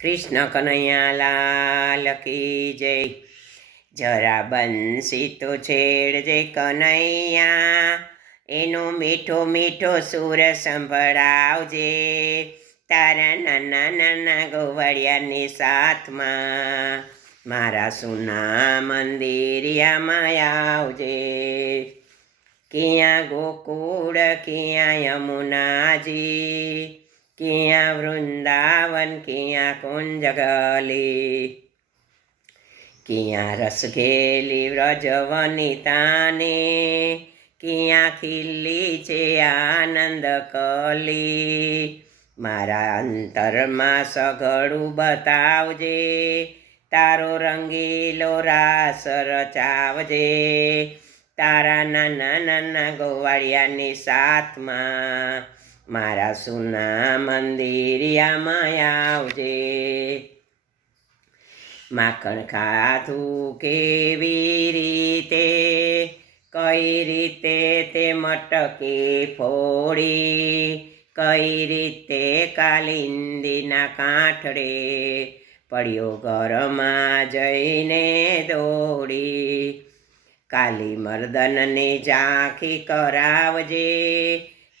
કૃષ્ણ કનૈયા લાલ કી જય। જરા બંસી તો છેડજે કનૈયા, એનો મીઠો મીઠો સૂર સંભળાવજે। તારા નાના નાના ગોવાળિયાની સાથમાં મારા સુના મંદિરિયામાં આવજે। ક્યાં ગોકુળ ક્યાં યમુનાજી, ક્યાં વૃંદાવન ક્યાં કુંજ ગલી, ક્યાં રસ ઘેલી વ્રજવનિતાને, ક્યાં ખીલી છે આનંદ કલી। મારા અંતરમાં સઘળું બતાવજે, તારો રંગીલો રાસ રચાવજે। તારા નાના નાના ગોવાળિયાની સાથમાં મારા સુના મંદિરિયામાં આવજે। માખણ ખાધું કેવી રીતે, કઈ રીતે તે મટકી ફોડી, કઈ રીતે કાલિંદીના કાંઠડે પડ્યો ઘરમાં જઈને દોડી। કાલી મર્દનની ઝાંખી કરાવજે,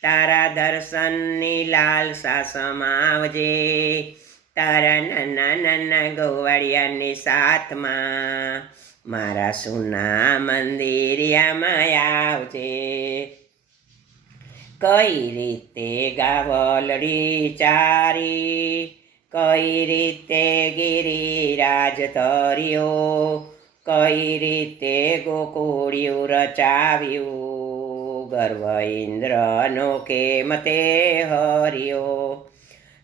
તારા દર્શનની લાલસા સમાવજે। તારા નાના નાના ગોવાળિયાની સાથમાં મારા સુના મંદિરિયામાં આવજે। કઈ રીતે ગાવલડી ચારી, કઈ રીતે ગિરિરાજ ધર્યો, કઈ રીતે ગોકુળિયું રચાવ્યું, ગર્વ ઇન્દ્રનો કેમ તે હર્યો।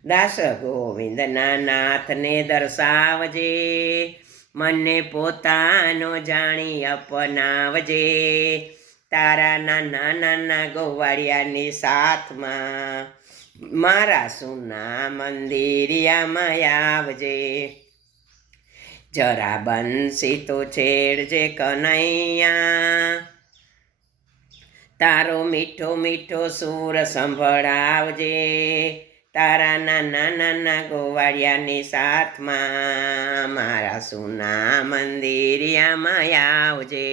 દાસ ગોવિંદના નાથને દર્શાવજે, મને પોતાનો જાણી અપનાવજે। તારા નાના નાના ગોવાળિયાની સાથમાં મારા સુના મંદિરિયામાં આવજે। જરા બંસી તો છેડજે કનૈયા, તારો મીઠો મીઠો સૂર સંભળાવજે। તારા નાના નાના ગોવાળિયાની સાથમાં મારા સુના મંદિરિયામાં આવજે।